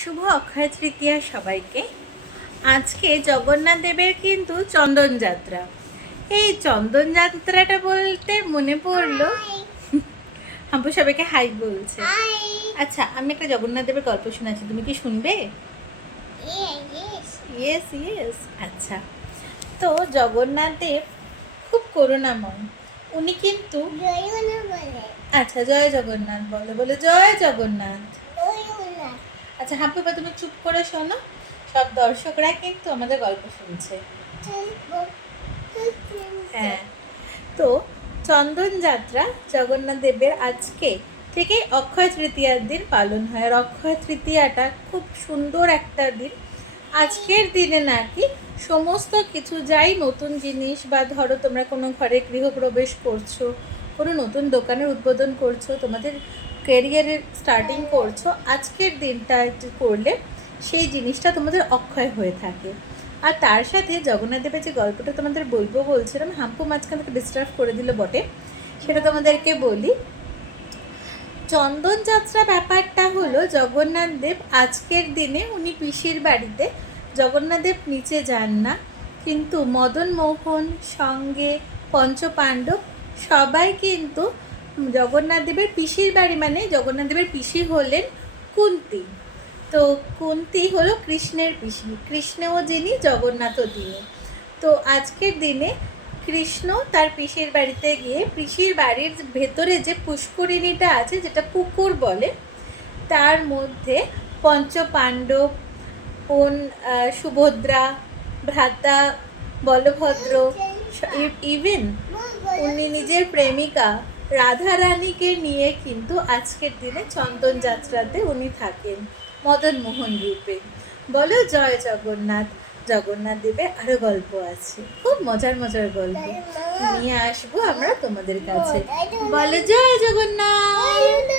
শুভ অক্ষয় তৃতীয়া সবাইকে। আজকে জগন্নাথ দেবের কিন্তু চন্দন যাত্রা। এই চন্দন যাত্রাটা বলতে মনে পড়ল। হাম্পু সবাইকে হাই বলছে। আচ্ছা আমি একটা জগন্নাথ দেবের গল্প শোনাচ্ছি। তুমি কি শুনবে? ইয়েস ইয়েস আচ্ছা তো জগন্নাথ দেব খুব করুণাময়। উনি কিন্তু আচ্ছা জয় জগন্নাথ বলো বলে জয় জগন্নাথ। আচ্ছা হাম্পু এবার তুমি চুপ করে শোনো। সব দর্শকরা কিন্তু আমাদের গল্প শুনছে। হ্যাঁ। তো চন্দন যাত্রা জগন্নাথ দেবের আজকে থেকে অক্ষয় তৃতীয়ার দিন পালন হয়। আর অক্ষয় তৃতীয়াটা খুব সুন্দর একটা দিন। আজকের দিনে নাকি সমস্ত কিছু যাই নতুন জিনিস বা ধরো তোমরা কোনো ঘরে গৃহপ্রবেশ করছ, কোনো নতুন দোকানের উদ্বোধন করছ, তোমাদের ক্যারিয়ারের স্টার্টিং করছ, আজকের দিনটা করলে সেই জিনিসটা তোমাদের অক্ষয় হয়ে থাকে। আর তার সাথে জগন্নাথ দেবের যে গল্পটা তোমাদের বলব বলছিলাম, হাম্পু মাঝখান থেকে ডিস্টার্ব করে দিল বটে, সেটা তোমাদেরকে বলি। চন্দন যাত্রা ব্যাপারটা হলো, জগন্নাথ দেব আজকের দিনে উনি পিসির বাড়িতে, জগন্নাথ দেব নিচে যান না, কিন্তু মদন মোহন, সঙ্গে পঞ্চপাণ্ডব সবাই কিন্তু জগন্নাথ দেবের পিসির বাড়ি মানে জগন্নাথ দেবের পিসি হলেন কুন্তি। তো কুন্তি হলো কৃষ্ণের পিসি কৃষ্ণও যিনি জগন্নাথও তিনি তো আজকের দিনে কৃষ্ণ তার পিসির বাড়িতে গিয়ে পিসির বাড়ির ভেতরে যে পুষ্করিণীটা আছে যেটা পুকুর বলে তার মধ্যে পঞ্চপাণ্ডব আহ, সুভদ্রা ভ্রাতা বলভদ্র ইভেন উনি নিজের প্রেমিকা রাধারানীকে নিয়ে কিন্তু আজকের দিনে চন্দন যাত্রাতে উনি থাকেন মদন মোহন রূপে। বলো, জয় জগন্নাথ। জগন্নাথ দেবের আরও গল্প আছে। খুব মজার মজার গল্প। নিয়ে আসব আমরা তোমাদের কাছে। বলো, জয় জগন্নাথ।